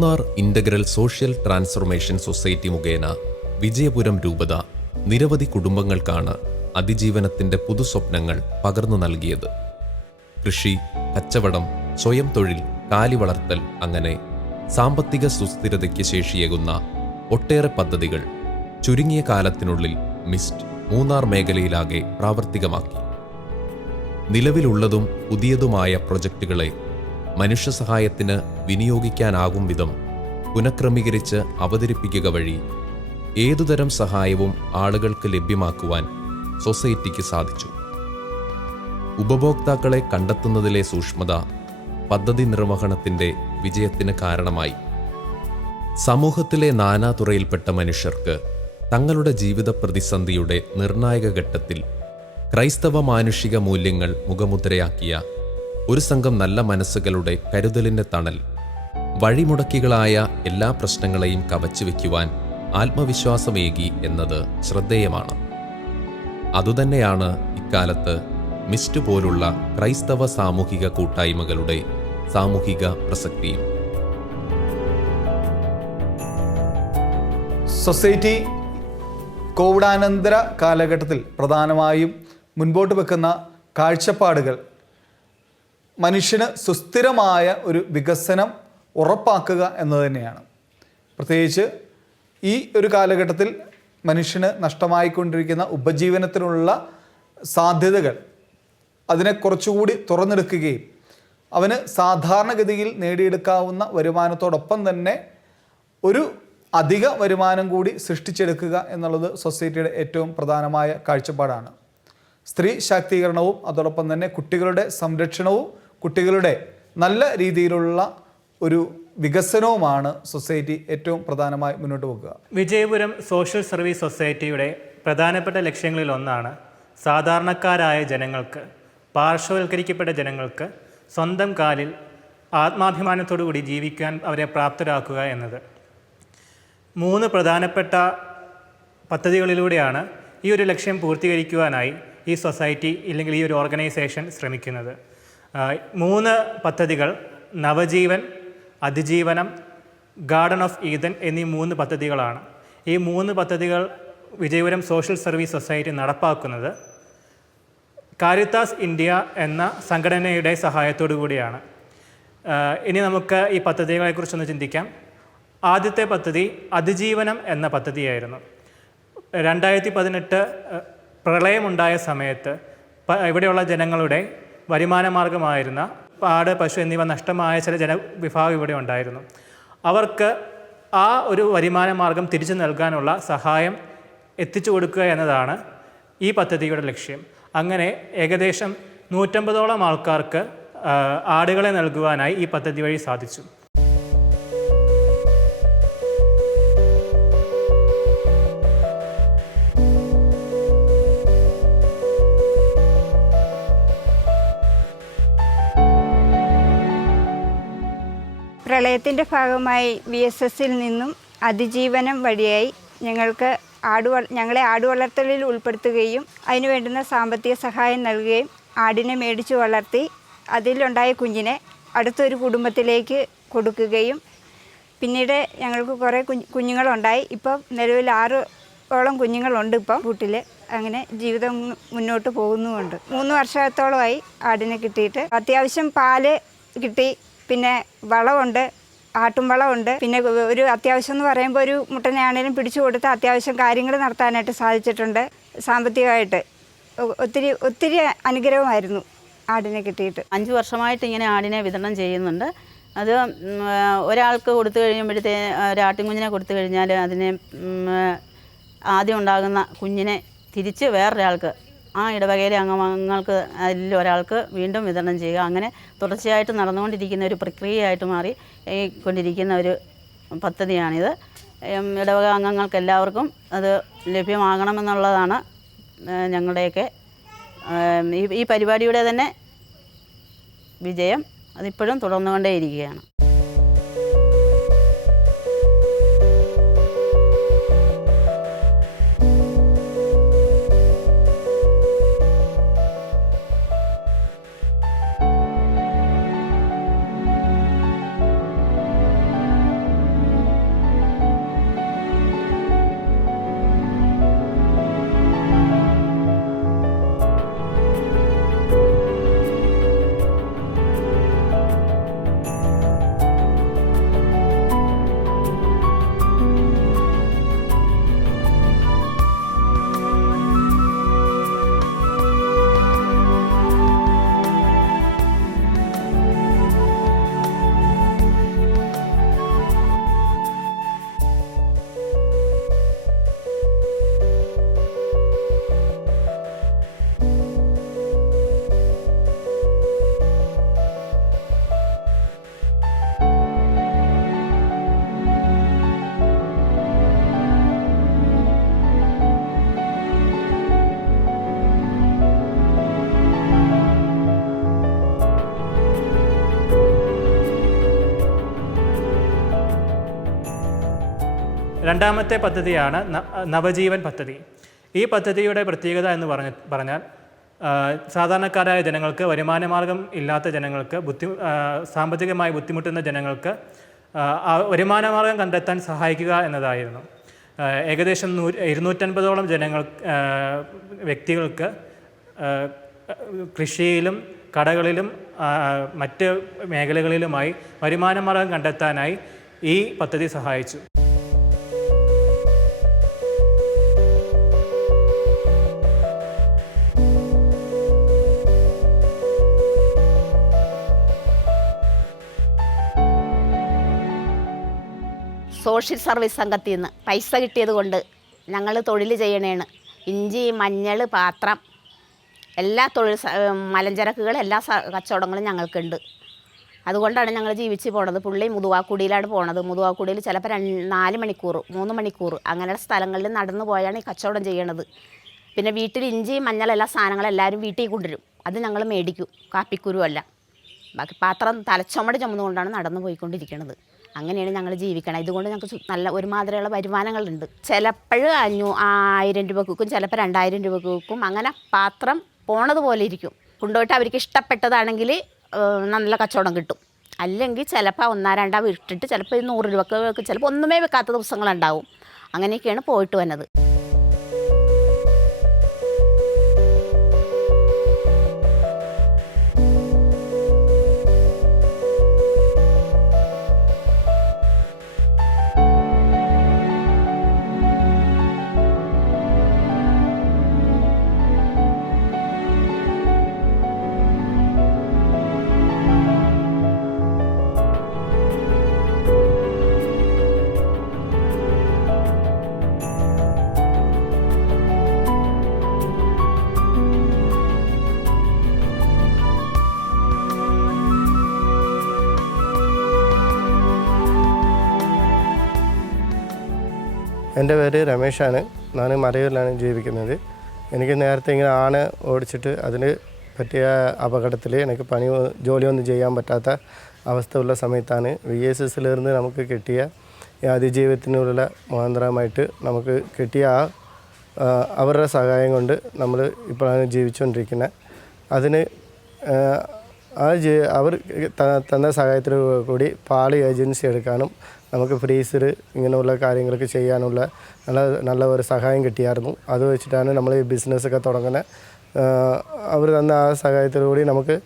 Munnar integral social transformation society മുഖേന വിജയപുരം രൂപത നിരവധി കുടുംബങ്ങൾക്കാണ് അതിജീവനത്തിന്റെ പുതുസ്വപ്നങ്ങൾ പകർന്നു നൽകിയത്. കൃഷി, കച്ചവടം, സ്വയം തൊഴിൽ, കാലിവളർത്തൽ അങ്ങനെ സാമ്പത്തിക സുസ്ഥിരതയ്ക്ക് ശേഷിയേകുന്ന ഒട്ടേറെ പദ്ധതികൾ ചുരുങ്ങിയ കാലത്തിനുള്ളിൽ മിസ്റ്റ് മൂന്നാർ മേഖലയിലാകെ പ്രാവർത്തികമാക്കി. നിലവിലുള്ളതും പുതിയതുമായ പ്രൊജക്റ്റുകളെ മനുഷ്യസഹായത്തിന് വിനിയോഗിക്കാനാകും വിധം പുനഃക്രമീകരിച്ച് അവതരിപ്പിക്കുക വഴി ഏതുതരം സഹായവും ആളുകൾക്ക് ലഭ്യമാക്കുവാൻ സൊസൈറ്റിക്ക് സാധിച്ചു. ഉപഭോക്താക്കളെ കണ്ടെത്തുന്നതിലെ സൂക്ഷ്മത പദ്ധതി നിർവഹണത്തിന്റെ വിജയത്തിന് കാരണമായി. സമൂഹത്തിലെ നാനാതുറയിൽപ്പെട്ട മനുഷ്യർക്ക് തങ്ങളുടെ ജീവിത പ്രതിസന്ധിയുടെ നിർണായക ഘട്ടത്തിൽ ക്രൈസ്തവ മാനുഷിക മൂല്യങ്ങൾ മുഖമുദ്രയാക്കിയ ഒരു സംഘം നല്ല മനസ്സുകളുടെ കരുതലിന്റെ തണൽ വഴിമുടക്കികളായ എല്ലാ പ്രശ്നങ്ങളെയും കവച്ചുവെക്കുവാൻ ആത്മവിശ്വാസമേകി എന്നത് ശ്രദ്ധേയമാണ്. അതുതന്നെയാണ് ഇക്കാലത്ത് മിസ്റ്റ് പോലുള്ള ക്രൈസ്തവ സാമൂഹിക കൂട്ടായ്മകളുടെ സാമൂഹിക പ്രസക്തിയും. സൊസൈറ്റി കോവിഡാനന്തര കാലഘട്ടത്തിൽ പ്രധാനമായും മുൻപോട്ട് വെക്കുന്ന കാഴ്ചപ്പാടുകൾ മനുഷ്യന് സുസ്ഥിരമായ ഒരു വികസനം ഉറപ്പാക്കുക എന്നത് തന്നെയാണ്. പ്രത്യേകിച്ച് ഈ ഒരു കാലഘട്ടത്തിൽ മനുഷ്യന് നഷ്ടമായിക്കൊണ്ടിരിക്കുന്ന ഉപജീവനത്തിനുള്ള സാധ്യതകൾ അതിനെ കുറച്ചുകൂടി തുറന്നെടുക്കുകയും അവന് സാധാരണഗതിയിൽ നേടിയെടുക്കാവുന്ന വരുമാനത്തോടൊപ്പം തന്നെ ഒരു അധിക വരുമാനം കൂടി സൃഷ്ടിച്ചെടുക്കുക എന്നുള്ളത് സൊസൈറ്റിയുടെ ഏറ്റവും പ്രധാനമായ കാഴ്ചപ്പാടാണ്. സ്ത്രീ ശാക്തീകരണവും അതോടൊപ്പം തന്നെ കുട്ടികളുടെ സംരക്ഷണവും കുട്ടികളുടെ നല്ല രീതിയിലുള്ള ഒരു വികസനവുമാണ് സൊസൈറ്റി ഏറ്റവും പ്രധാനമായി മുന്നോട്ട് വെക്കുക. വിജയപുരം സോഷ്യൽ സർവീസ് സൊസൈറ്റിയുടെ പ്രധാനപ്പെട്ട ലക്ഷ്യങ്ങളിലൊന്നാണ് സാധാരണക്കാരായ ജനങ്ങൾക്ക്, പാർശ്വവൽക്കരിക്കപ്പെട്ട ജനങ്ങൾക്ക് സ്വന്തം കാലിൽ ആത്മാഭിമാനത്തോടുകൂടി ജീവിക്കാൻ അവരെ പ്രാപ്തരാക്കുക എന്നത്. 3 പ്രധാനപ്പെട്ട പദ്ധതികളിലൂടെയാണ് ഈ ഒരു ലക്ഷ്യം പൂർത്തീകരിക്കുവാനായി ഈ സൊസൈറ്റി ഇല്ലെങ്കിൽ ഈ ഒരു ഓർഗനൈസേഷൻ ശ്രമിക്കുന്നത്. 3 പദ്ധതികൾ നവജീവൻ, അതിജീവനം, ഗാർഡൻ ഓഫ് ഈദൻ എന്നീ 3 പദ്ധതികളാണ്. ഈ 3 പദ്ധതികൾ വിജയപുരം സോഷ്യൽ സർവീസ് സൊസൈറ്റി നടപ്പാക്കുന്നത് കാരിത്താസ് ഇന്ത്യ എന്ന സംഘടനയുടെ സഹായത്തോടു കൂടിയാണ്. ഇനി നമുക്ക് ഈ പദ്ധതികളെക്കുറിച്ചൊന്ന് ചിന്തിക്കാം. ആദ്യത്തെ പദ്ധതി അതിജീവനം എന്ന പദ്ധതിയായിരുന്നു. 2018 പ്രളയമുണ്ടായ സമയത്ത് ഇവിടെയുള്ള ജനങ്ങളുടെ വരുമാന മാർഗമായിരുന്ന ആട്, പശു എന്നിവ നഷ്ടമായ ചില ജനവിഭാഗം ഇവിടെ ഉണ്ടായിരുന്നു. അവർക്ക് ആ ഒരു വരുമാന മാർഗം തിരിച്ചു നൽകാനുള്ള സഹായം എത്തിച്ചു കൊടുക്കുക എന്നതാണ് ഈ പദ്ധതിയുടെ ലക്ഷ്യം. അങ്ങനെ ഏകദേശം 150ഓളം ആൾക്കാർക്ക് ആടുകളെ നൽകുവാനായി ഈ പദ്ധതി വഴി സാധിച്ചു. പ്രളയത്തിൻ്റെ ഭാഗമായി VSSൽ നിന്നും അതിജീവനം വഴിയായി ഞങ്ങളെ ആടുവളർത്തലിൽ ഉൾപ്പെടുത്തുകയും അതിനു വേണ്ടുന്ന സാമ്പത്തിക സഹായം നൽകുകയും ആടിനെ മേടിച്ചു വളർത്തി അതിലുണ്ടായ കുഞ്ഞിനെ അടുത്തൊരു കുടുംബത്തിലേക്ക് കൊടുക്കുകയും പിന്നീട് ഞങ്ങൾക്ക് കുറേ കുഞ്ഞുങ്ങളുണ്ടായി. ഇപ്പം നിലവിൽ 6ഓളം കുഞ്ഞുങ്ങളുണ്ട് ഇപ്പം കൂട്ടിൽ. അങ്ങനെ ജീവിതം മുന്നോട്ട് പോകുന്നുമുണ്ട്. 3 വർഷത്തോളമായി ആടിനെ കിട്ടിയിട്ട്. അത്യാവശ്യം പാല് കിട്ടി, പിന്നെ വളമുണ്ട്, ആട്ടും വളമുണ്ട്. പിന്നെ ഒരു അത്യാവശ്യം എന്ന് പറയുമ്പോൾ ഒരു മുട്ടനെയാണേലും പിടിച്ചു കൊടുത്ത് അത്യാവശ്യം കാര്യങ്ങൾ നടത്താനായിട്ട് സാധിച്ചിട്ടുണ്ട്. സാമ്പത്തികമായിട്ട് ഒത്തിരി അനുഗ്രഹമായിരുന്നു ആടിനെ കിട്ടിയിട്ട്. 5 വർഷമായിട്ട് ഇങ്ങനെ ആടിനെ വിതരണം ചെയ്യുന്നുണ്ട്. അത് ഒരാൾക്ക് കൊടുത്തു കഴിയുമ്പോഴത്തേ ഒരാട്ടിൻകുഞ്ഞിനെ കൊടുത്തു കഴിഞ്ഞാൽ അതിനെ ആദ്യം ഉണ്ടാകുന്ന കുഞ്ഞിനെ തിരിച്ച് വേറൊരാൾക്ക്, ആ ഇടവകയിലെ അംഗങ്ങൾക്ക് അതിൽ ഒരാൾക്ക് വീണ്ടും വിതരണം ചെയ്യുക. അങ്ങനെ തുടർച്ചയായിട്ട് നടന്നുകൊണ്ടിരിക്കുന്ന ഒരു പ്രക്രിയയായിട്ട് മാറി കൊണ്ടിരിക്കുന്ന ഒരു പദ്ധതിയാണിത്. ഇടവക അംഗങ്ങൾക്ക് എല്ലാവർക്കും അത് ലഭ്യമാകണമെന്നുള്ളതാണ് ഞങ്ങളുടെയൊക്കെ ഈ പരിപാടിയുടെ തന്നെ വിജയം. അതിപ്പോഴും തുടർന്നുകൊണ്ടേയിരിക്കുകയാണ്. രണ്ടാമത്തെ പദ്ധതിയാണ് നവജീവൻ പദ്ധതി. ഈ പദ്ധതിയുടെ പ്രത്യേകത എന്ന് പറഞ്ഞാൽ സാധാരണക്കാരായ ജനങ്ങൾക്ക്, വരുമാനമാർഗം ഇല്ലാത്ത ജനങ്ങൾക്ക്, സാമ്പത്തികമായി ബുദ്ധിമുട്ടുന്ന ജനങ്ങൾക്ക് വരുമാനമാർഗം കണ്ടെത്താൻ സഹായിക്കുക എന്നതായിരുന്നു. ഏകദേശം 250ഓളം വ്യക്തികൾക്ക് കൃഷിയിലും കടകളിലും മറ്റ് മേഖലകളിലുമായി വരുമാനമാർഗം കണ്ടെത്താനായി ഈ പദ്ധതി സഹായിച്ചു. സോഷ്യൽ സർവീസ് സംഘത്തിൽ നിന്ന് പൈസ കിട്ടിയത് കൊണ്ട് ഞങ്ങൾ തൊഴിൽ ചെയ്യണേണ്. ഇഞ്ചി, മഞ്ഞൾ, പാത്രം, എല്ലാ മലഞ്ചരക്കുകൾ, എല്ലാ കച്ചവടങ്ങളും ഞങ്ങൾക്കുണ്ട്. അതുകൊണ്ടാണ് ഞങ്ങൾ ജീവിച്ച് പോണത്. പുള്ളി മുതുവാക്കുടിയിലാണ് പോണത്. മുതുവാക്കുടിയിൽ ചിലപ്പോൾ 4 മണിക്കൂർ 3 മണിക്കൂർ അങ്ങനെയുള്ള സ്ഥലങ്ങളിൽ നടന്നു പോയാണ് ഈ കച്ചവടം ചെയ്യണത്. പിന്നെ വീട്ടിൽ ഇഞ്ചി, മഞ്ഞൾ, എല്ലാ സാധനങ്ങളും എല്ലാവരും വീട്ടിൽ കൊണ്ടുവരും. അത് ഞങ്ങൾ മേടിക്കും, കാപ്പിക്കുരുവല്ല. ബാക്കി പാത്രം തലച്ചുമട് ചുമന്നുകൊണ്ടാണ് നടന്നു പോയിക്കൊണ്ടിരിക്കുന്നത്. അങ്ങനെയാണ് ഞങ്ങൾ ജീവിക്കണം. ഇതുകൊണ്ട് ഞങ്ങൾക്ക് നല്ല ഒരുമാതിരിയുള്ള വരുമാനങ്ങളുണ്ട്. ചിലപ്പോൾ 1000 രൂപക്ക് വിൽക്കും, ചിലപ്പോൾ 2000 രൂപക്ക് വിൽക്കും. അങ്ങനെ പാത്രം പോണത് പോലെ ഇരിക്കും. കൊണ്ടുപോയിട്ട് അവർക്ക് ഇഷ്ടപ്പെട്ടതാണെങ്കിൽ നല്ല കച്ചവടം കിട്ടും. അല്ലെങ്കിൽ ചിലപ്പോൾ 1-2 വിട്ടിട്ട് ചിലപ്പോൾ 100 രൂപക്ക്, ചിലപ്പോൾ ഒന്നുമേ വെക്കാത്ത ദിവസങ്ങളുണ്ടാവും. അങ്ങനെയൊക്കെയാണ് പോയിട്ട് വന്നത്. എൻ്റെ പേര് രമേശാണ്. ഞാൻ മറയൂരിലാണ് ജീവിക്കുന്നത്. എനിക്ക് നേരത്തെ ഇങ്ങനെ ആന ഓടിച്ചിട്ട് അതിന് പറ്റിയ അപകടത്തിൽ എനിക്ക് ജോലിയൊന്നും ചെയ്യാൻ പറ്റാത്ത അവസ്ഥ ഉള്ള സമയത്താണ് VSSലിருந்து നമുക്ക് കിട്ടിയ അതിജീവനത്തിനുള്ള മുഖാന്തരമായിട്ട് നമുക്ക് കിട്ടിയ അവരുടെ സഹായം കൊണ്ട് നമ്മൾ ഇപ്പോഴാണ് ജീവിച്ചുകൊണ്ടിരിക്കുന്നത്. അതിന് അവർ തന്ന സഹായത്തിൽ കൂടി പാൽ ഏജൻസി എടുക്കാനും നമുക്ക് ഫ്രീസർ ഇങ്ങനെയുള്ള കാര്യങ്ങളൊക്കെ ചെയ്യാനുള്ള നല്ല ഒരു സഹായം കിട്ടിയായിരുന്നു. അത് വെച്ചിട്ടാണ് നമ്മൾ ഈ ബിസിനസ്സൊക്കെ തുടങ്ങുന്നത്. അവർ തന്ന ആ സഹായത്തിലൂടെ നമുക്ക്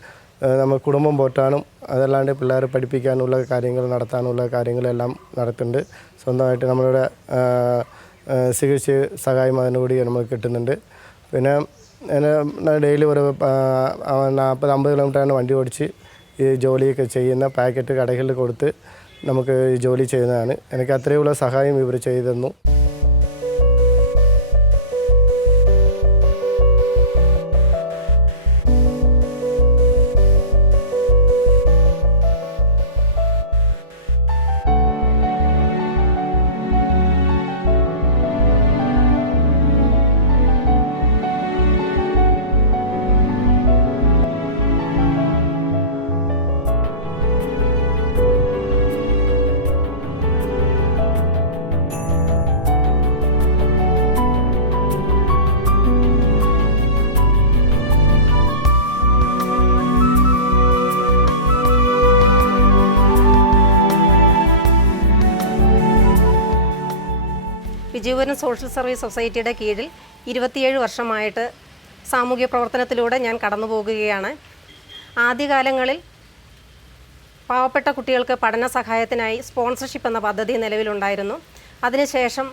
കുടുംബം പോറ്റാനും അതല്ലാണ്ട് പിള്ളേരെ പഠിപ്പിക്കാനുള്ള കാര്യങ്ങൾ നടത്താനുള്ള കാര്യങ്ങളെല്ലാം നടത്തുന്നുണ്ട്. സ്വന്തമായിട്ട് നമ്മളുടെ ചികിത്സ സഹായം അതിനുകൂടി നമുക്ക് കിട്ടുന്നുണ്ട്. പിന്നെ ഡെയിലി ഒരു 40-50 കിലോമീറ്ററാണ് വണ്ടി ഓടിച്ച് ഈ ജോലിയൊക്കെ ചെയ്യുന്ന പാക്കറ്റ് കടകളിൽ കൊടുത്ത് നമുക്ക് ജോലി ചെയ്യുന്നതാണ്. എനിക്ക് അത്രയുള്ള സഹായം ഇവർ ചെയ്തു തന്നു. വിജയപുരം സോഷ്യൽ സർവീസ് സൊസൈറ്റിയുടെ കീഴിൽ 27 വർഷമായിട്ട് സാമൂഹ്യ പ്രവർത്തനത്തിലൂടെ ഞാൻ കടന്നു പോകുകയാണ്. ആദ്യകാലങ്ങളിൽ പാവപ്പെട്ട കുട്ടികൾക്ക് പഠന സഹായത്തിനായി സ്പോൺസർഷിപ്പ് എന്ന പദ്ധതി നിലവിലുണ്ടായിരുന്നു. അതിനുശേഷം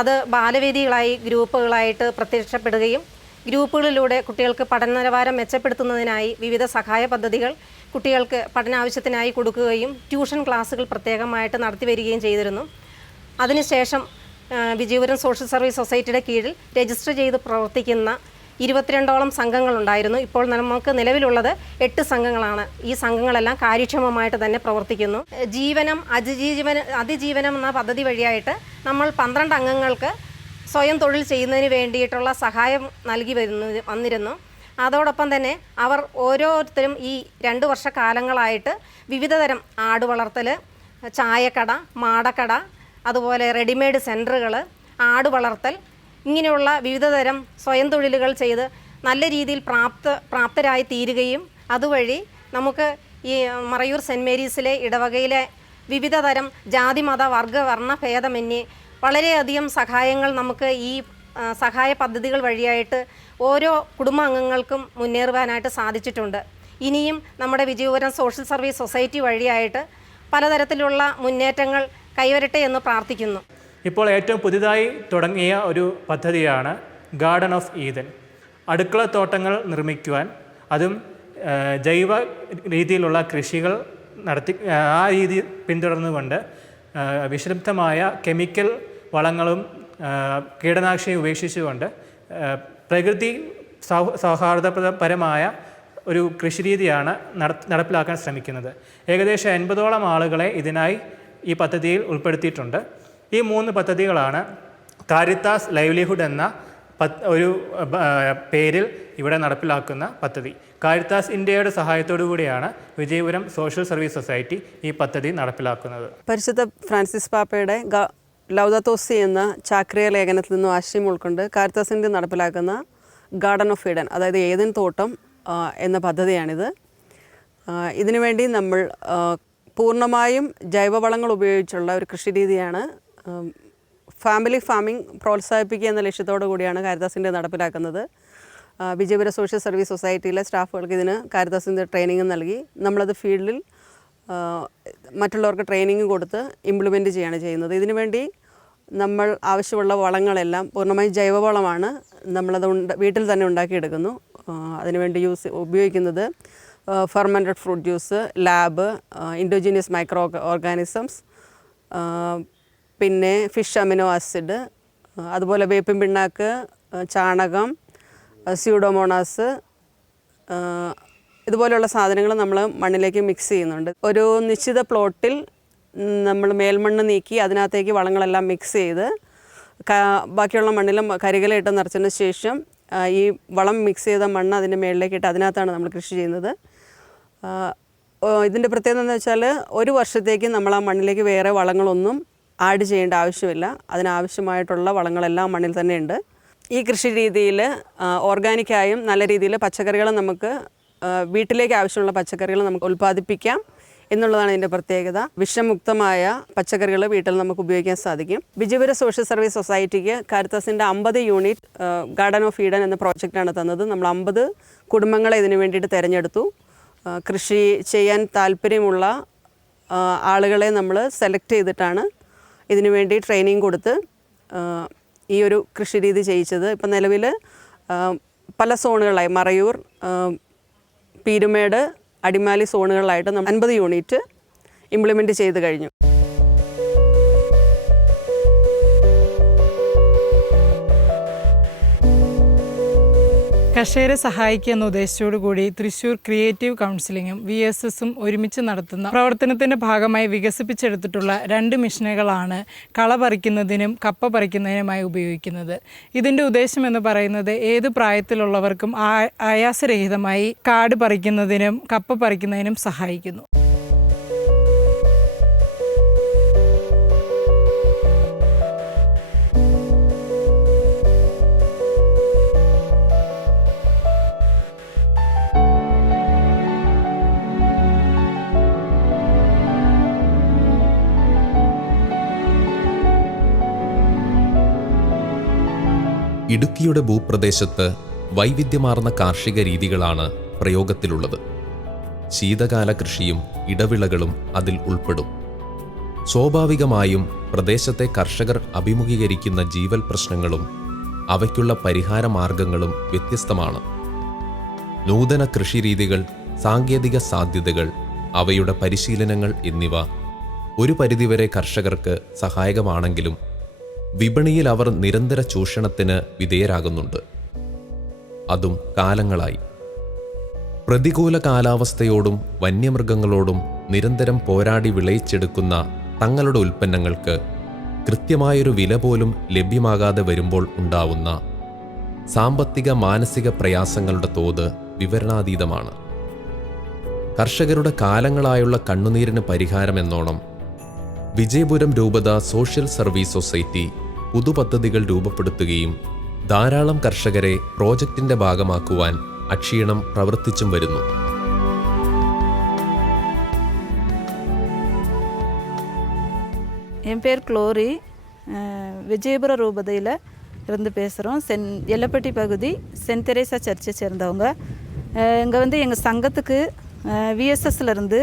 അത് ബാലവേദികളായി ഗ്രൂപ്പുകളായിട്ട് പ്രത്യക്ഷപ്പെടുകയും ഗ്രൂപ്പുകളിലൂടെ കുട്ടികൾക്ക് പഠന നിലവാരം മെച്ചപ്പെടുത്തുന്നതിനായി വിവിധ സഹായ പദ്ധതികൾ കുട്ടികൾക്ക് പഠനാവശ്യത്തിനായി കൊടുക്കുകയും ട്യൂഷൻ ക്ലാസ്സുകൾ പ്രത്യേകമായിട്ട് നടത്തി വരികയും ചെയ്തിരുന്നു. അതിനുശേഷം വിജയപുരം സോഷ്യൽ സർവീസ് സൊസൈറ്റിയുടെ കീഴിൽ രജിസ്റ്റർ ചെയ്ത് പ്രവർത്തിക്കുന്ന 22ഓളം സംഘങ്ങളുണ്ടായിരുന്നു. ഇപ്പോൾ നമുക്ക് നിലവിലുള്ളത് 8 സംഘങ്ങളാണ്. ഈ സംഘങ്ങളെല്ലാം കാര്യക്ഷമമായിട്ട് തന്നെ പ്രവർത്തിക്കുന്നു. അതിജീവനം എന്ന പദ്ധതി വഴിയായിട്ട് നമ്മൾ 12 അംഗങ്ങൾക്ക് സ്വയം തൊഴിൽ ചെയ്യുന്നതിന് വേണ്ടിയിട്ടുള്ള സഹായം നൽകി വന്നിരുന്നു. അതോടൊപ്പം തന്നെ അവർ ഓരോരുത്തരും ഈ 2 വർഷക്കാലങ്ങളായിട്ട് വിവിധ തരം ആടുവളർത്തൽ, ചായക്കട, മാടക്കട, അതുപോലെ റെഡിമെയ്ഡ് സെൻറ്ററുകൾ, ആട് വളർത്തൽ, ഇങ്ങനെയുള്ള വിവിധതരം സ്വയം തൊഴിലുകൾ ചെയ്ത് നല്ല രീതിയിൽ പ്രാപ്തരായി തീരുകയും അതുവഴി നമുക്ക് ഈ മറയൂർ സെൻറ്റ് മേരീസിലെ ഇടവകയിലെ വിവിധ തരം ജാതി മത വർഗ വർണ്ണ ഭേദമന്യേ വളരെയധികം സഹായങ്ങൾ നമുക്ക് ഈ സഹായ പദ്ധതികൾ വഴിയായിട്ട് ഓരോ കുടുംബാംഗങ്ങൾക്കും മുന്നേറുവാനായിട്ട് സാധിച്ചിട്ടുണ്ട്. ഇനിയും നമ്മുടെ വിജയപുരം സോഷ്യൽ സർവീസ് സൊസൈറ്റി വഴിയായിട്ട് പലതരത്തിലുള്ള മുന്നേറ്റങ്ങൾ കൈവരട്ടെ എന്ന് പ്രാർത്ഥിക്കുന്നു. ഇപ്പോൾ ഏറ്റവും പുതിയതായി തുടങ്ങിയ ഒരു പദ്ധതിയാണ് ഗാർഡൻ ഓഫ് ഈദൻ. അടുക്കളത്തോട്ടങ്ങൾ നിർമ്മിക്കുവാൻ, അതും ജൈവ രീതിയിലുള്ള കൃഷികൾ നടത്തി ആ രീതി പിന്തുടർന്നുകൊണ്ട് വിഷലിപ്തമായ കെമിക്കൽ വളങ്ങളും കീടനാശിനിയും ഉപേക്ഷിച്ചുകൊണ്ട് പ്രകൃതി സൗഹാർദ്ദപരമായ ഒരു കൃഷിരീതിയാണ് നടപ്പിലാക്കാൻ ശ്രമിക്കുന്നത്. ഏകദേശം 80ഓളം ആളുകളെ ഇതിനായി ഈ പദ്ധതിയിൽ ഉൾപ്പെടുത്തിയിട്ടുണ്ട്. ഈ 3 പദ്ധതികളാണ് കാരിത്താസ് ലൈവ്ലിഹുഡ് എന്ന ഒരു പേരിൽ ഇവിടെ നടപ്പിലാക്കുന്ന പദ്ധതി. കാരിത്താസ് ഇന്ത്യയുടെ സഹായത്തോടു കൂടിയാണ് വിജയപുരം സോഷ്യൽ സർവീസ് സൊസൈറ്റി ഈ പദ്ധതി നടപ്പിലാക്കുന്നത്. പരിശുദ്ധ ഫ്രാൻസിസ് പാപ്പയുടെ ലൗദാത്തോസി എന്ന ചാക്രിയ ലേഖനത്തിൽ നിന്നും ആശയം ഉൾക്കൊണ്ട് കാരിത്താസ് ഇന്ത്യ നടപ്പിലാക്കുന്ന ഗാർഡൻ ഓഫ് ഈഡൻ, അതായത് ഏദൻ തോട്ടം എന്ന പദ്ധതിയാണിത്. ഇതിനുവേണ്ടി നമ്മൾ പൂർണ്ണമായും ജൈവവളങ്ങൾ ഉപയോഗിച്ചുള്ള ഒരു കൃഷിരീതിയാണ് ഫാമിലി ഫാമിംഗ് പ്രോത്സാഹിപ്പിക്കുക എന്ന ലക്ഷ്യത്തോടു കൂടിയാണ് കാരിത്താസ് ഇന്ത്യ നടപ്പിലാക്കുന്നത്. വിജയപുരം സോഷ്യൽ സർവീസ് സൊസൈറ്റിയിലെ സ്റ്റാഫുകൾക്ക് ഇതിന് കാരിത്താസ് ഇന്ത്യ ട്രെയിനിങ് നൽകി നമ്മളത് ഫീൽഡിൽ മറ്റുള്ളവർക്ക് ട്രെയിനിങ് കൊടുത്ത് ഇംപ്ലിമെൻറ്റ് ചെയ്യുകയാണ് ചെയ്യുന്നത്. ഇതിനുവേണ്ടി നമ്മൾ ആവശ്യമുള്ള വളങ്ങളെല്ലാം പൂർണ്ണമായും ജൈവവളമാണ്. നമ്മളത് വീട്ടിൽ തന്നെ ഉണ്ടാക്കിയെടുക്കുന്നു. അതിനുവേണ്ടി ഉപയോഗിക്കുന്നത് fermented fruit juice, lab, indigenous microorganisms, പിന്നെ ഫിഷ് അമിനോ ആസിഡ്, അതുപോലെ വേപ്പിൻ പിണ്ണാക്ക്, ചാണകം, സ്യൂഡോമോണാസ്, ഇതുപോലെയുള്ള സാധനങ്ങൾ നമ്മൾ മണ്ണിലേക്ക് മിക്സ് ചെയ്യുന്നുണ്ട്. ഒരു നിശ്ചിത പ്ലോട്ടിൽ നമ്മൾ മേൽമണ്ണ് നീക്കി അതിനകത്തേക്ക് വളങ്ങളെല്ലാം മിക്സ് ചെയ്ത് ബാക്കിയുള്ള മണ്ണിലും കരികലയിട്ട് നിറച്ചതിന് ശേഷം ഈ വളം മിക്സ് ചെയ്ത മണ്ണ് അതിൻ്റെ മേളിലേക്കിട്ട് അതിനകത്താണ് നമ്മൾ കൃഷി ചെയ്യുന്നത്. ഇതിൻ്റെ പ്രത്യേകത എന്ന് വെച്ചാൽ ഒരു വർഷത്തേക്ക് നമ്മൾ ആ മണ്ണിലേക്ക് വേറെ വളങ്ങളൊന്നും ആഡ് ചെയ്യേണ്ട ആവശ്യമില്ല. അതിനാവശ്യമായിട്ടുള്ള വളങ്ങളെല്ലാം മണ്ണിൽ തന്നെ ഉണ്ട്. ഈ കൃഷി രീതിയിൽ ഓർഗാനിക്കായും നല്ല രീതിയിൽ പച്ചക്കറികൾ നമുക്ക് വീട്ടിലേക്ക് ആവശ്യമുള്ള പച്ചക്കറികൾ നമുക്ക് ഉൽപ്പാദിപ്പിക്കാം എന്നുള്ളതാണ് ഇതിൻ്റെ പ്രത്യേകത. വിഷമുക്തമായ പച്ചക്കറികൾ വീട്ടിൽ നമുക്ക് ഉപയോഗിക്കാൻ സാധിക്കും. വിജയപുരം സോഷ്യൽ സർവീസ് സൊസൈറ്റിക്ക് കാരിത്താസിൻ്റെ 50 യൂണിറ്റ് ഗാർഡൻ ഓഫ് ഈഡൻ എന്ന പ്രോജക്റ്റാണ് തന്നത്. നമ്മൾ 50 കുടുംബങ്ങളെ ഇതിനു വേണ്ടിയിട്ട് തിരഞ്ഞെടുത്തു. കൃഷി ചെയ്യാൻ താല്പര്യമുള്ള ആളുകളെ നമ്മൾ സെലക്ട് ചെയ്തിട്ടാണ് ഇതിനു വേണ്ടി ട്രെയിനിങ് കൊടുത്ത് ഈ ഒരു കൃഷിരീതി ചെയ്യിച്ചത്. ഇപ്പം നിലവിൽ പല സോണുകളായി മറയൂർ, പീരുമേട്, അടിമാലി സോണുകളിലായിട്ട് 50 യൂണിറ്റ് ഇംപ്ലിമെൻറ്റ് ചെയ്ത് കഴിഞ്ഞു. കർഷകരെ സഹായിക്കുക എന്ന ഉദ്ദേശത്തോടു കൂടി തൃശ്ശൂർ ക്രിയേറ്റീവ് കൗൺസിലിങ്ങും VSSും ഒരുമിച്ച് നടത്തുന്ന പ്രവർത്തനത്തിൻ്റെ ഭാഗമായി വികസിപ്പിച്ചെടുത്തിട്ടുള്ള 2 മെഷീനുകളാണ് കള പറിക്കുന്നതിനും കപ്പ പറിക്കുന്നതിനുമായി ഉപയോഗിക്കുന്നത്. ഇതിൻ്റെ ഉദ്ദേശം എന്ന് പറയുന്നത് ഏത് പ്രായത്തിലുള്ളവർക്കും ആയാസരഹിതമായി കാട് പറിക്കുന്നതിനും കപ്പ പറിക്കുന്നതിനും സഹായിക്കുന്നു. ഇടുക്കിയുടെ ഭൂപ്രദേശത്ത് വൈവിധ്യമാർന്ന കാർഷിക രീതികളാണ് പ്രയോഗത്തിലുള്ളത്. ശീതകാല കൃഷിയും ഇടവിളകളും അതിൽ ഉൾപ്പെടും. സ്വാഭാവികമായും പ്രദേശത്തെ കർഷകർ അഭിമുഖീകരിക്കുന്ന ജീവൽ പ്രശ്നങ്ങളും അവയ്ക്കുള്ള പരിഹാര മാർഗങ്ങളും വ്യത്യസ്തമാണ്. നൂതന കൃഷിരീതികൾ, സാങ്കേതിക സാധ്യതകൾ, അവയുടെ പരിശീലനങ്ങൾ എന്നിവ ഒരു പരിധിവരെ കർഷകർക്ക് സഹായകമാണെങ്കിലും വിപണിയിൽ അവർ നിരന്തര ചൂഷണത്തിന് വിധേയരാകുന്നുണ്ട്. അതും കാലങ്ങളായി. പ്രതികൂല കാലാവസ്ഥയോടും വന്യമൃഗങ്ങളോടും നിരന്തരം പോരാടി വിളയിച്ചെടുക്കുന്ന തങ്ങളുടെ ഉൽപ്പന്നങ്ങൾക്ക് കൃത്യമായൊരു വില പോലും ലഭ്യമാകാതെ വരുമ്പോൾ ഉണ്ടാവുന്ന സാമ്പത്തിക മാനസിക പ്രയാസങ്ങളുടെ തോത് വിവരണാതീതമാണ്. കർഷകരുടെ കാലങ്ങളായുള്ള കണ്ണുനീരിന് പരിഹാരമെന്നോണം വിജയപുരം രൂപത സോഷ്യൽ സർവീസ് സൊസൈറ്റി പുതുപദ്ധതികൾ രൂപപ്പെടുത്തുകയും ധാരാളം കർഷകരെ പ്രോജക്റ്റിന്റെ ഭാഗമാക്കുവാൻ അക്ഷീണം പ്രവർത്തിച്ചും വരുന്നു. என் பேர் குளோரி. விஜயபுர ரூபதையில் இருந்து பேசுகிறோம். எல்லப்பட்டி பகுதி சென்ட் தெரேசா சர்ச்சை சேர்ந்தவங்க. இங்கே வந்து எங்கள் சங்கத்துக்கு விஎஸ்எஸ்லேருந்து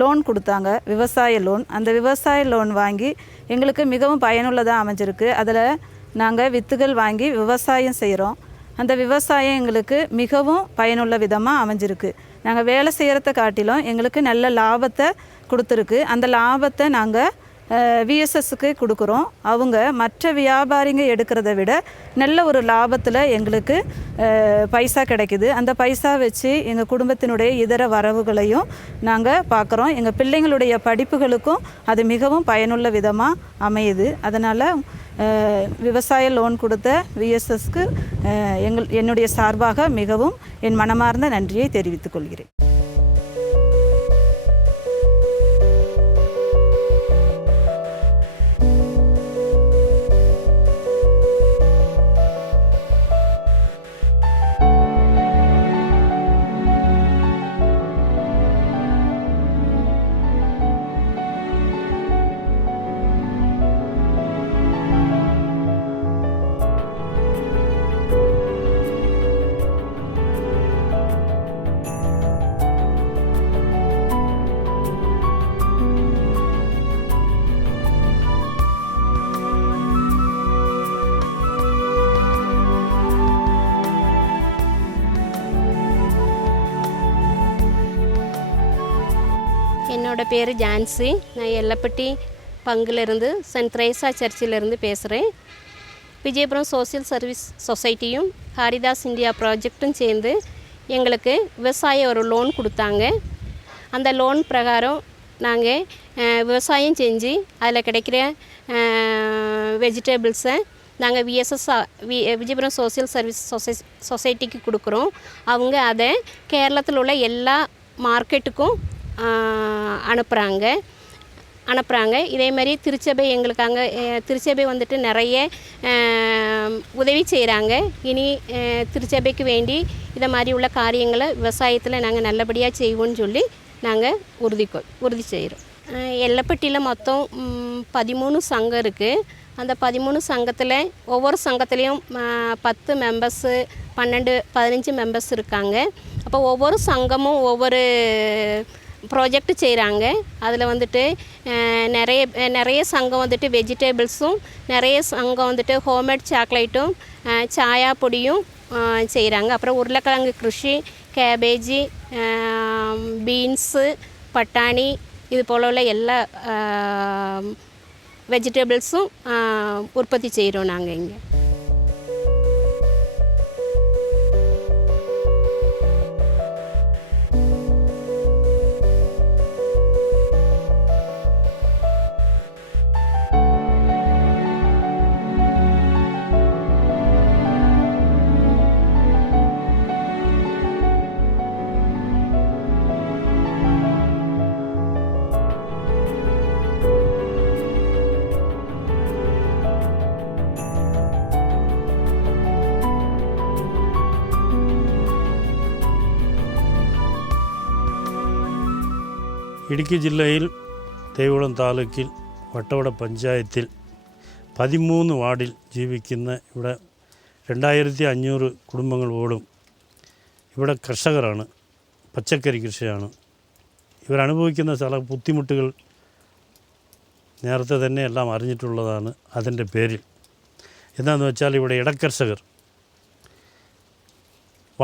லோன் கொடுத்தாங்க, விவசாய லோன். அந்த விவசாய லோன் வாங்கி எங்களுக்கு மிகவும் பயனுள்ளதாக அமைஞ்சிருக்கு. அதில் நாங்கள் வித்துகள் வாங்கி விவசாயம் செய்கிறோம். அந்த விவசாயம் எங்களுக்கு மிகவும் பயனுள்ள விதமாக அமைஞ்சிருக்கு. நாங்கள் வேலை செய்கிறத காட்டிலும் எங்களுக்கு நல்ல லாபத்தை கொடுத்துருக்கு. அந்த லாபத்தை நாங்கள் விஎஸ்எஸ்க்கு கொடுக்குறோம். அவங்க மற்ற வியாபாரிங்க எடுக்கிறத விட நல்ல ஒரு லாபத்தில் எங்களுக்கு பைசா கிடைக்குது. அந்த பைசா வச்சு எங்கள் குடும்பத்தினுடைய இதர வரவுகளையும் நாங்கள் பார்க்குறோம். எங்கள் பிள்ளைங்களுடைய படிப்புகளுக்கும் அது மிகவும் பயனுள்ள விதமாக அமையுது. அதனால் விவசாய லோன் கொடுத்த விஎஸ்எஸ்க்கு என்னுடைய சார்பாக மிகவும் என் மனமார்ந்த நன்றியை தெரிவித்துக் கொள்கிறேன். என்னோட பேர் ஜான்சி. நான் எல்லப்பட்டி பங்குலேருந்து சென்ட் தெரேசா சர்ச்சிலேருந்து பேசுகிறேன். விஜயபுரம் சோசியல் சர்வீஸ் சொசைட்டியும் ஹரிதாஸ் இந்தியா ப்ராஜெக்டும் சேர்ந்து எங்களுக்கு விவசாய ஒரு லோன் கொடுத்தாங்க. அந்த லோன் பிரகாரம் நாங்கள் விவசாயம் செஞ்சு அதில் கிடைக்கிற வெஜிடபிள்ஸை நாங்கள் விஜயபுரம் சோசியல் சர்வீஸ் சொசைட்டிக்கு கொடுக்குறோம். அவங்க அதை கேரளத்தில் உள்ள எல்லா மார்க்கெட்டுக்கும் அனுப்புகிறாங்க. இதே மாதிரி திருச்சபை எங்களுக்கு அங்கே திருச்சபை வந்துட்டு நிறைய உதவி செய்கிறாங்க. இனி திருச்சபைக்கு வேண்டி இதை மாதிரி உள்ள காரியங்களை விவசாயத்தில் நாங்கள் நல்லபடியாக செய்வோம்னு சொல்லி நாங்கள் உறுதி செய்கிறோம். எல்லப்பட்டியில் மொத்தம் 13 சங்கம் இருக்குது. அந்த 13 சங்கத்தில் ஒவ்வொரு சங்கத்துலேயும் 10 மெம்பர்ஸு 12-15 மெம்பர்ஸ் இருக்காங்க. அப்போ ஒவ்வொரு சங்கமும் ஒவ்வொரு ப்ராஜெக்ட் செய்கிறாங்க. அதில் வந்துட்டு நிறைய சங்கம் வந்துட்டு வெஜிடபிள்ஸும், நிறைய சங்கம் வந்துட்டு ஹோம்மேட் சாக்லேட்டும் சாயா பொடியும் செய்கிறாங்க. அப்புறம் உருளைக்கிழங்கு கிருஷி, கேபேஜி, பீன்ஸு, பட்டாணி இது போல் உள்ள எல்லா வெஜிடபிள்ஸும் உற்பத்தி செய்கிறோம் நாங்கள் இங்கே. ഇടുക്കി ജില്ലയിൽ ദേവികുളം താലൂക്കിൽ വട്ടവട പഞ്ചായത്തിൽ 13 വാർഡിൽ ജീവിക്കുന്ന ഇവിടെ 2500 കുടുംബങ്ങളോടും ഇവിടെ കർഷകരാണ്. പച്ചക്കറി കൃഷിയാണ്. ഇവരനുഭവിക്കുന്ന ചില ബുദ്ധിമുട്ടുകൾ നേരത്തെ തന്നെ എല്ലാം അറിഞ്ഞിട്ടുള്ളതാണ്. അതിൻ്റെ പേരിൽ എന്താണെന്ന് വെച്ചാൽ ഇവിടെ ഇടക്കർഷകർ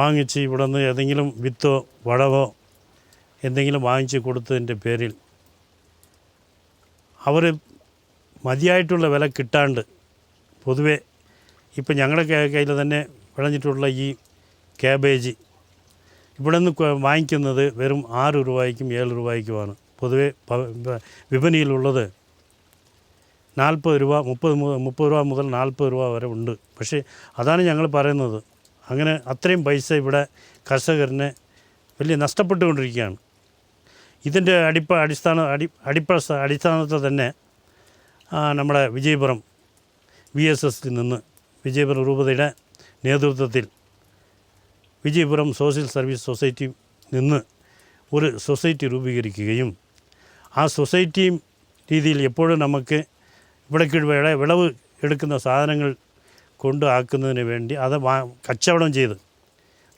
വാങ്ങിച്ച് ഇവിടെ നിന്ന് ഏതെങ്കിലും വിത്തോ വളവോ എന്തെങ്കിലും വാങ്ങിച്ച് കൊടുത്തതിൻ്റെ പേരിൽ അവർ മതിയായിട്ടുള്ള വില കിട്ടാണ്ട് പൊതുവേ ഇപ്പം ഞങ്ങളുടെ കയ്യിൽ തന്നെ വിളഞ്ഞിട്ടുള്ള ഈ കാബേജ് ഇവിടെ നിന്ന് വാങ്ങിക്കുന്നത് വെറും 6 രൂപയ്ക്കും 7 രൂപയ്ക്കുമാണ്. പൊതുവേ വിപണിയിലുള്ളത് 40 രൂപ 30 രൂപ മുതൽ 40 രൂപ വരെ ഉണ്ട്. പക്ഷേ അതാണ് ഞങ്ങൾ പറയുന്നത്. അങ്ങനെ അത്രയും പൈസ ഇവിടെ കർഷകരനെ വലിയ നഷ്ടപ്പെട്ടുകൊണ്ടിരിക്കുകയാണ്. ഇതിൻ്റെ അടിസ്ഥാനത്തിൽ തന്നെ നമ്മുടെ വിജയപുരം VSS നിന്ന് വിജയപുരം രൂപതയുടെ നേതൃത്വത്തിൽ വിജയപുരം സോഷ്യൽ സർവീസ് സൊസൈറ്റി നിന്ന് ഒരു സൊസൈറ്റി രൂപീകരിക്കുകയും ആ സൊസൈറ്റി രീതിയിൽ എപ്പോഴും നമുക്ക് ഇവിടേക്ക് വിളവ് എടുക്കുന്ന സാധനങ്ങൾ കൊണ്ട് ആക്കുന്നതിന് വേണ്ടി അത് കച്ചവടം ചെയ്ത്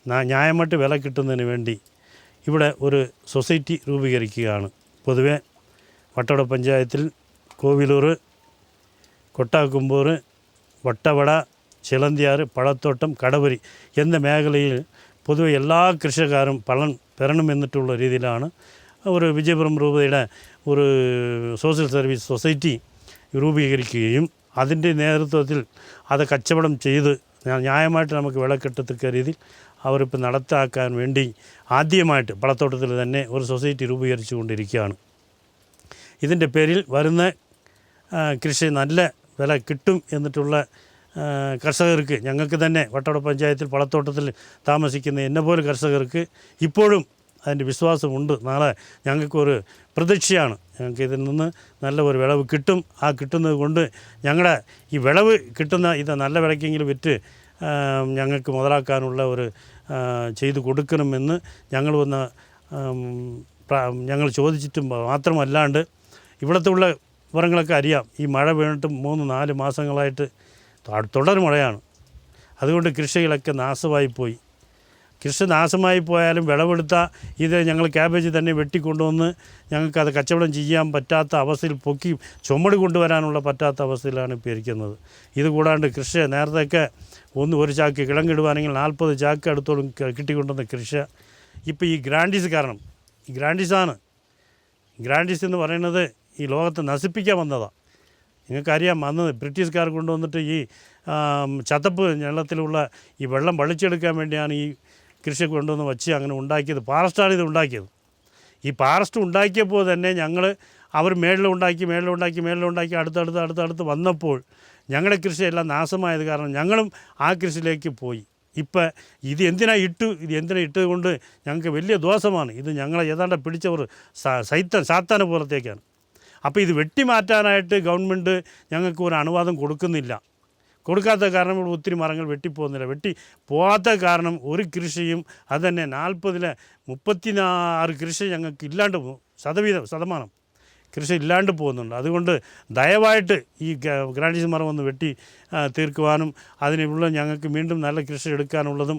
ന്യായമായിട്ട് വില കിട്ടുന്നതിന് വേണ്ടി ഇവിടെ ഒരു സൊസൈറ്റി രൂപീകരിക്കുകയാണ്. പൊതുവെ വട്ടവട പഞ്ചായത്തിൽ കോവിലൂർ, കൊട്ടാക്കുമ്പൂർ, വട്ടവട, ചിലന്തിയാർ, പഴത്തോട്ടം, കടവരി എന്ന മേഖലയിൽ പൊതുവെ എല്ലാ കൃഷിക്കാരും പണം പെറണമെന്നിട്ടുള്ള രീതിയിലാണ് ഒരു വിജയപുരം രൂപതയുടെ ഒരു സോഷ്യൽ സർവീസ് സൊസൈറ്റി രൂപീകരിക്കുകയും അതിൻ്റെ നേതൃത്വത്തിൽ അത് കച്ചവടം ചെയ്ത് ന്യായമായിട്ട് നമുക്ക് വില കിട്ടത്തക്ക രീതിയിൽ അവരിപ്പോൾ നടത്താക്കാൻ വേണ്ടി ആദ്യമായിട്ട് പളത്തോട്ടത്തിൽ തന്നെ ഒരു സൊസൈറ്റി രൂപീകരിച്ചു കൊണ്ടിരിക്കുകയാണ്. ഇതിൻ്റെ പേരിൽ വരുന്ന കൃഷി നല്ല വില കിട്ടും എന്നിട്ടുള്ള കർഷകർക്ക്, ഞങ്ങൾക്ക് തന്നെ വട്ടവട പഞ്ചായത്തിൽ പളത്തോട്ടത്തിൽ താമസിക്കുന്ന എന്നെപ്പോലെ കർഷകർക്ക് ഇപ്പോഴും അതിൻ്റെ വിശ്വാസമുണ്ട്. നാളെ ഞങ്ങൾക്കൊരു പ്രതീക്ഷയാണ്, ഞങ്ങൾക്ക് ഇതിൽ നിന്ന് നല്ല ഒരു വിളവ് കിട്ടും. ആ കിട്ടുന്നത് കൊണ്ട് ഞങ്ങളുടെ ഈ വിളവ് കിട്ടുന്ന ഇത് നല്ല വിലക്കെങ്കിലും വിറ്റ് ഞങ്ങൾക്ക് മുതലാക്കാനുള്ള ഒരു ചെയ്തു കൊടുക്കണമെന്ന് ഞങ്ങൾ ചോദിച്ചിട്ടും മാത്രമല്ലാണ്ട് ഇവിടുത്തെ ഉള്ള വിവരങ്ങളൊക്കെ അറിയാം. ഈ മഴ വീണിട്ട് 3-4 മാസങ്ങളായിട്ട് തുടർ മഴയാണ്. അതുകൊണ്ട് കൃഷികളൊക്കെ നാശമായിപ്പോയി. കൃഷി നാശമായി പോയാലും വിളവെടുത്താൽ ഇത് ഞങ്ങൾ ക്യാബേജ് തന്നെ വെട്ടിക്കൊണ്ടുവന്ന് ഞങ്ങൾക്കത് കച്ചവടം ചെയ്യാൻ പറ്റാത്ത അവസ്ഥയിൽ പൊക്കി ചുമട് കൊണ്ടുവരാനുള്ള പറ്റാത്ത അവസ്ഥയിലാണ് ഇപ്പോൾ ഇരിക്കുന്നത്. ഇത് കൂടാണ്ട് കൃഷി നേരത്തെയൊക്കെ ഒരു ചാക്ക് കിഴങ്ങിടുവാണെങ്കിൽ 40 ചാക്ക് അടുത്തോളം കിട്ടിക്കൊണ്ടുവന്ന കൃഷി ഇപ്പോൾ ഈ ഗ്രാൻഡീസ് കാരണം, ഈ ഗ്രാൻഡീസാണ്. ഗ്രാൻഡീസ് എന്ന് പറയുന്നത് ഈ ലോകത്തെ നശിപ്പിക്കാൻ വന്നതാണ്. നിങ്ങൾക്കറിയാം, അന്ന് ബ്രിട്ടീഷുകാർ കൊണ്ടുവന്നിട്ട് ഈ ചതപ്പ് വെള്ളത്തിലുള്ള ഈ വെള്ളം വളിച്ചെടുക്കാൻ വേണ്ടിയാണ് ഈ കൃഷി കൊണ്ടുവന്ന് വച്ച് അങ്ങനെ ഉണ്ടാക്കിയത്. ഫോറസ്റ്റാണ് ഇത് ഉണ്ടാക്കിയത്. ഈ ഫോറസ്റ്റ് ഉണ്ടാക്കിയപ്പോൾ തന്നെ അവർ മേളിലുണ്ടാക്കി അടുത്തടുത്ത് വന്നപ്പോൾ ഞങ്ങളുടെ കൃഷിയെല്ലാം നാശമായത് കാരണം ഞങ്ങളും ആ കൃഷിയിലേക്ക് പോയി. ഇപ്പം ഇത് എന്തിനാ ഇട്ടത് കൊണ്ട് ഞങ്ങൾക്ക് വലിയ ദോഷമാണ്. ഇത് ഞങ്ങളെ ഏതാണ്ട് പിടിച്ചവർ സാത്താന പുറത്തേക്കാണ്. അപ്പോൾ ഇത് വെട്ടിമാറ്റാനായിട്ട് ഗവൺമെൻറ് ഞങ്ങൾക്ക് ഒരു അനുവാദം കൊടുക്കാത്ത കാരണം ഇവിടെ ഒത്തിരി മരങ്ങൾ വെട്ടിപ്പോകുന്നില്ല. പോകാത്ത കാരണം ഒരു കൃഷിയും അത് തന്നെ 40-36 കൃഷി ഞങ്ങൾക്ക് ഇല്ലാണ്ട് ശതമാനം കൃഷി ഇല്ലാണ്ട് പോകുന്നുണ്ട്. അതുകൊണ്ട് ദയവായിട്ട് ഈ ഗ്രാൻഡീസ് മരം ഒന്ന് വെട്ടി തീർക്കുവാനും അതിനുള്ള ഞങ്ങൾക്ക് വീണ്ടും നല്ല കൃഷി എടുക്കാനുള്ളതും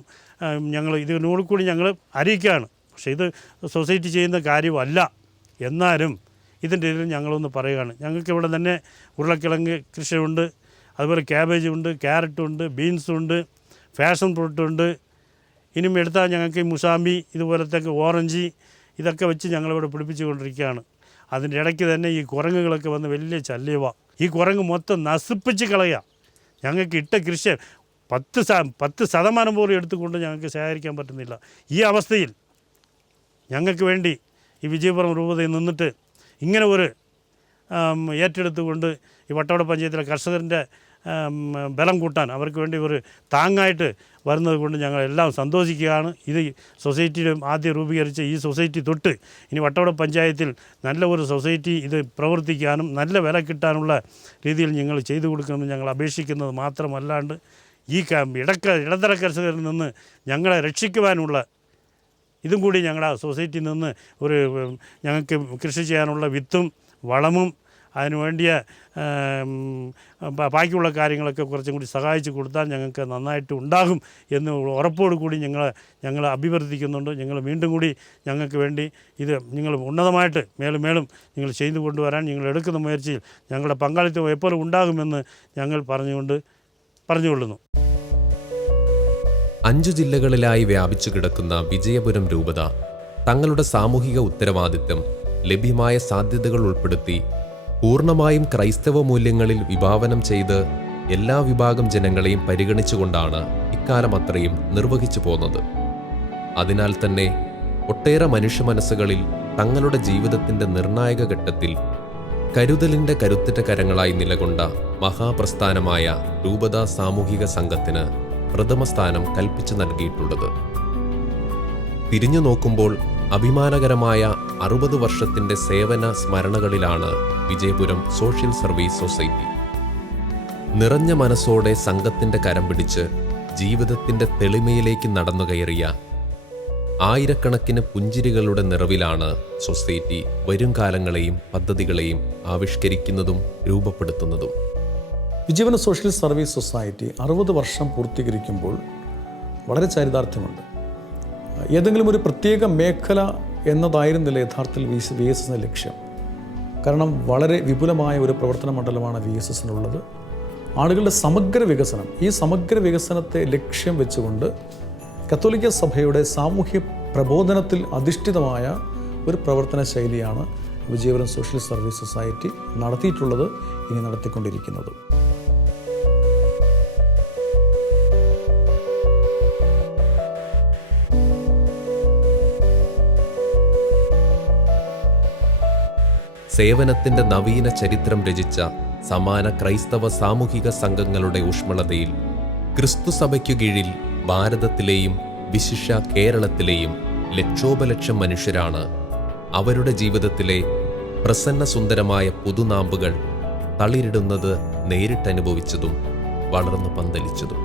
ഞങ്ങൾ ഇതിനോട് കൂടി ഞങ്ങൾ അറിയിക്കുകയാണ്. പക്ഷേ ഇത് സൊസൈറ്റി ചെയ്യുന്ന കാര്യമല്ല. എന്നാലും ഇതിൻ്റെ ഇതിൽ ഞങ്ങളൊന്ന് പറയുകയാണ്. ഞങ്ങൾക്ക് ഇവിടെ തന്നെ ഉരുളക്കിഴങ്ങ് കൃഷിയുണ്ട്, അതുപോലെ ക്യാബേജ് ഉണ്ട്, ക്യാരറ്റുണ്ട്, ബീൻസുണ്ട്, ഫാഷൻ ഫ്രൂട്ടുണ്ട്. ഇനിയും എടുത്താൽ ഞങ്ങൾക്ക് ഈ മുസാമ്പി, ഇതുപോലത്തെ ഓറഞ്ച്, ഇതൊക്കെ വെച്ച് ഞങ്ങളിവിടെ പിടിപ്പിച്ചുകൊണ്ടിരിക്കുകയാണ്. അതിൻ്റെ ഇടയ്ക്ക് തന്നെ ഈ കുരങ്ങുകളൊക്കെ വന്ന് വലിയ ശല്യമാണ്. ഈ കുരങ്ങ് മൊത്തം നശിപ്പിച്ച് കളയുക. ഞങ്ങൾക്ക് ഇട്ട കൃഷി 10% പോലും എടുത്തുകൊണ്ട് ഞങ്ങൾക്ക് ശേഖരിക്കാൻ പറ്റുന്നില്ല. ഈ അവസ്ഥയിൽ ഞങ്ങൾക്ക് വേണ്ടി ഈ വിജയപുരം രൂപതയിൽ നിന്നിട്ട് ഇങ്ങനെ ഒരു ഏറ്റെടുത്തുകൊണ്ട് ഈ വട്ടവട പഞ്ചായത്തിലെ കർഷകരുടെ ബലം കൂട്ടാൻ അവർക്ക് വേണ്ടി ഒരു താങ്ങായിട്ട് വരുന്നത് കൊണ്ട് ഞങ്ങളെല്ലാം സന്തോഷിക്കുകയാണ്. ഇത് സൊസൈറ്റിയുടെ ആദ്യം രൂപീകരിച്ച ഈ സൊസൈറ്റി തൊട്ട് ഇനി വട്ടവട പഞ്ചായത്തിൽ നല്ല ഒരു സൊസൈറ്റി ഇത് പ്രവർത്തിക്കാനും നല്ല വില കിട്ടാനുള്ള രീതിയിൽ ഞങ്ങൾ ചെയ്തു കൊടുക്കണമെന്ന് ഞങ്ങൾ അപേക്ഷിക്കുന്നത് മാത്രമല്ലാണ്ട് ഈ ഇടത്തര കർഷകരിൽ നിന്ന് ഞങ്ങളെ രക്ഷിക്കുവാനുള്ള ഇതും കൂടി ഞങ്ങളുടെ സൊസൈറ്റിയിൽ നിന്ന് ഞങ്ങൾക്ക് കൃഷി ചെയ്യാനുള്ള വിത്തും വളമും അതിന് വേണ്ടിയ ബാക്കിയുള്ള കാര്യങ്ങളൊക്കെ കുറച്ചും കൂടി സഹായിച്ചു കൊടുത്താൽ ഞങ്ങൾക്ക് നന്നായിട്ട് ഉണ്ടാകും എന്ന് ഉറപ്പോടു കൂടി ഞങ്ങൾ അഭിവർദ്ധിക്കുന്നുണ്ട്. ഞങ്ങൾ വീണ്ടും കൂടി ഞങ്ങൾക്ക് വേണ്ടി ഇത് നിങ്ങൾ ഉന്നതമായിട്ട് മേലും നിങ്ങൾ ചെയ്തു കൊണ്ടുവരാൻ നിങ്ങൾ എടുക്കുന്ന മുയற்சிയിൽ ഞങ്ങളുടെ പങ്കാളിത്തം എപ്പോഴും ഉണ്ടാകുമെന്ന് ഞങ്ങൾ പറഞ്ഞുകൊള്ളുന്നു. 5 ജില്ലകളിലായി വ്യാപിച്ചു കിടക്കുന്ന വിജയപുരം രൂപത തങ്ങളുടെ സാമൂഹിക ഉത്തരവാദിത്തം ലഭ്യമായ സാധ്യതകൾ ഉൾപ്പെടുത്തി പൂർണ്ണമായും ക്രൈസ്തവ മൂല്യങ്ങളിൽ വിഭാവനം ചെയ്ത് എല്ലാ വിഭാഗം ജനങ്ങളെയും പരിഗണിച്ചുകൊണ്ടാണ് ഇക്കാലം അത്രയും നിർവഹിച്ചു പോന്നത്. അതിനാൽ തന്നെ ഒട്ടേറെ മനുഷ്യ മനസ്സുകളിൽ തങ്ങളുടെ ജീവിതത്തിൻ്റെ നിർണായക ഘട്ടത്തിൽ കരുതലിൻ്റെ കരുത്തുറ്റ കരങ്ങളായി നിലകൊണ്ട മഹാപ്രസ്ഥാനമായ രൂപതാ സാമൂഹിക സംഘത്തിന് പ്രഥമ സ്ഥാനം കൽപ്പിച്ചു നൽകിയിട്ടുള്ളത്. തിരിഞ്ഞു നോക്കുമ്പോൾ അഭിമാനകരമായ 60 വർഷത്തിൻ്റെ സേവന സ്മരണകളിലാണ് വിജയപുരം സോഷ്യൽ സർവീസ് സൊസൈറ്റി. നിറഞ്ഞ മനസ്സോടെ സംഘത്തിന്റെ കരം പിടിച്ച് ജീവിതത്തിന്റെ തെളിമയിലേക്ക് നടന്നുകയറിയ ആയിരക്കണക്കിന് പുഞ്ചിരികളുടെ നിറവിലാണ് സൊസൈറ്റി വരും കാലങ്ങളെയും പദ്ധതികളെയും ആവിഷ്കരിക്കുന്നതും രൂപപ്പെടുത്തുന്നതും. വിജയപുരം സോഷ്യൽ സർവീസ് സൊസൈറ്റി 60 വർഷം പൂർത്തീകരിക്കുമ്പോൾ വളരെ ചരിതാർത്ഥ്യമുണ്ട്. ഏതെങ്കിലും ഒരു പ്രത്യേക മേഖല എന്നതായിരുന്നില്ല യഥാർത്ഥത്തിൽ VSS ലക്ഷ്യം. കാരണം വളരെ വിപുലമായ ഒരു പ്രവർത്തന മണ്ഡലമാണ് VSSനുള്ളത്. ആളുകളുടെ സമഗ്ര വികസനം, ഈ സമഗ്ര വികസനത്തെ ലക്ഷ്യം വെച്ചുകൊണ്ട് കത്തോലിക്ക സഭയുടെ സാമൂഹ്യ പ്രബോധനത്തിൽ അധിഷ്ഠിതമായ ഒരു പ്രവർത്തന ശൈലിയാണ് വിജയപുരം സോഷ്യൽ സർവീസ് സൊസൈറ്റി നടത്തിയിട്ടുള്ളത്, ഇനി നടത്തിക്കൊണ്ടിരിക്കുന്നത്. സേവനത്തിന്റെ നവീന ചരിത്രം രചിച്ച സമാന ക്രൈസ്തവ സാമൂഹിക സംഘങ്ങളുടെ ഊഷ്മളതയിൽ ക്രിസ്തുസഭയ്ക്കു കീഴിൽ ഭാരതത്തിലെയും വിശിഷ്യ കേരളത്തിലെയും ലക്ഷോപലക്ഷം മനുഷ്യരാണ് അവരുടെ ജീവിതത്തിലെ പ്രസന്നസുന്ദരമായ പുതുനാമ്പുകൾ തളിരിടുന്നത് നേരിട്ടനുഭവിച്ചതും വളർന്നു പന്തലിച്ചതും.